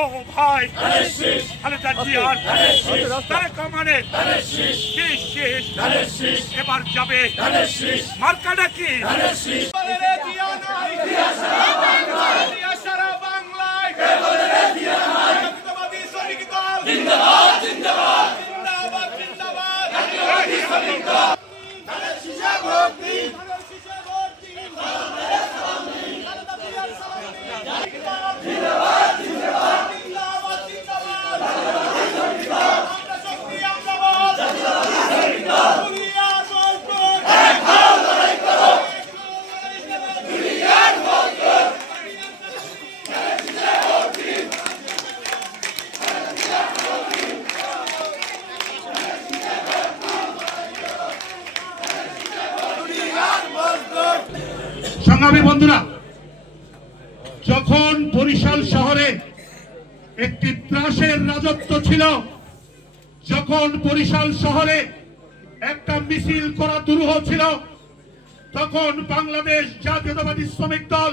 ও ভাই খালেদা জিয়ার তারেক রহমানের শেষ এবার যাবে মার্কাটা কি সংগ্রামী বন্ধুরা, যখন বরিশাল শহরে একটি ত্রাসের রাজত্ব ছিল, যখন বরিশাল শহরে একটা মিছিল করা দুরূহ ছিল, তখন বাংলাদেশ জাতীয়তাবাদী শ্রমিক দল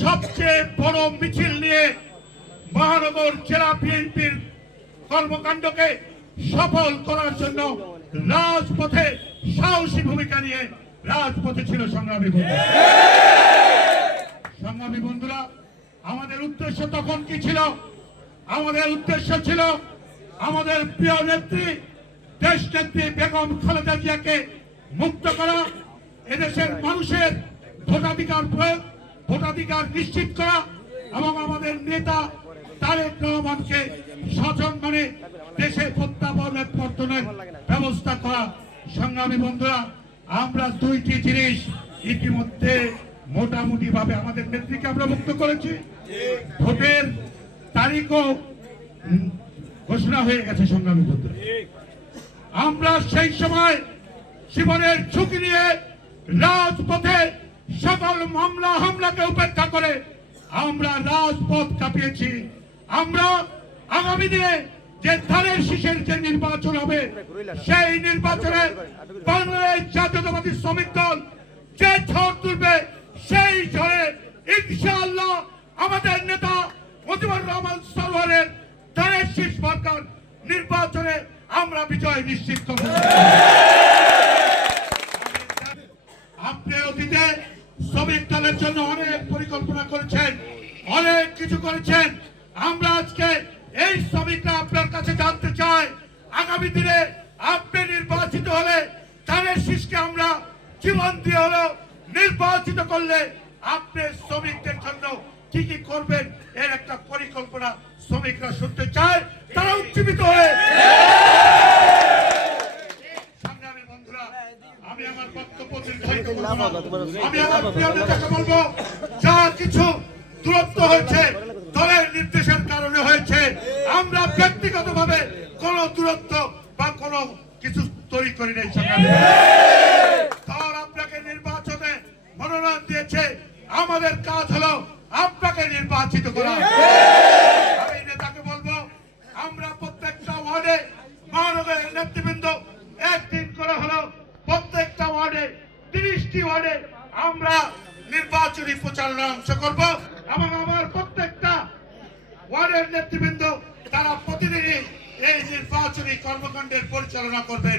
সবচেয়ে বড় মিছিল নিয়ে মহানগর জেলা বিএনপির কর্মকাণ্ডকে সফল করার জন্য রাজপথে সাহসী ভূমিকা নিয়ে রাজপথে ছিল। সংগ্রামী বন্ধুরা, আমাদের উদ্দেশ্য তখন কি ছিল? আমাদের উদ্দেশ্য ছিল আমাদের প্রিয় নেত্রী দেশ নেত্রী বেগম খালেদা জিয়াকে মুক্ত করা, এদেশের মানুষের ভোটাধিকার প্রয়োগ, ভোটাধিকার নিশ্চিত করা এবং আমাদের নেতা তারেক রহমানকে সযত্নে দেশে প্রত্যাবর্তনের ব্যবস্থা করা। সংগ্রামী বন্ধুরা, আমরা দুইটি জিনিস ইতিমধ্যে মোটামুটি ভাবে আমাদের নেত্রীকে আমরা মুক্ত করেছি। ভোটের তারিখও ঘোষণা হয়ে গেছে। সংগ্রামী বন্ধুরা, আমরা সেই সময় জীবনের ঝুঁকি নিয়ে রাজপথে সকল মামলা হামলাকে উপেক্ষা করে আমরা রাজপথ কাঁপিয়েছি। আমরা আগামী দিনে যে ধানের শীষের যে নির্বাচন হবে, সেই নির্বাচনে বাংলাদেশ জাতীয়তাবাদী শ্রমিক দল যে ঝড় তুলবে, সেই ঝড়ে ইনশাআল্লাহ আমাদের নেতা মুজিবুর রহমান সরওয়ারের ধানের শীষ সরকার নির্বাচনে আমরা বিজয় নিশ্চিত করব। আপনি অতীতে শ্রমিক দলের জন্য অনেক পরিকল্পনা করেছেন, অনেক কিছু করেছেন। আমরা আজকে এই শ্রমিকরা আপনার কাছে জানতে চাই, আগামী দিনে আপনি নির্বাচিত হলে ধানের শীষকে আমরা জীবন দিয়ে হলো নির্বাচিত করলে আপনি শ্রমিকদের জন্য কি কি করবেন, এর একটা পরিকল্পনা শ্রমিকরা শুনতে চায়। তারা উজ্জীবিত হয়ে সংগ্রামী বন্ধুরা, আমি আমার বক্তব্য দীর্ঘায়িত করব না। আমি আমার প্রিয় নেতাকে বলবো, যা কিছু দূরত্ব হয়েছে দলের নির্দেশের কারণে হয়েছে। আমরা ব্যক্তিগতভাবে কোন দূরত্ব বা কোন কিছু তৈরি করি নাই। দল আপনাকে নির্বাচনে মনোনয়ন দিয়েছে, আমাদের কাজ হলো আপনাকে নির্বাচিত করা। আমি নেতাকে বলবো, আমরা প্রত্যেকটা ওয়ার্ডে মহানগরের নেতৃবৃন্দ একদিন করে হলো প্রত্যেকটা ওয়ার্ডে 30টি ওয়ার্ডে আমরা নির্বাচনী প্রচারণা অংশ করব এবং আমার প্রত্যেকটা ওয়ার্ডের নেতৃবৃন্দ তারা প্রতিদিনই এই নির্বাচনী কর্মকাণ্ডের পরিচালনা করবেন।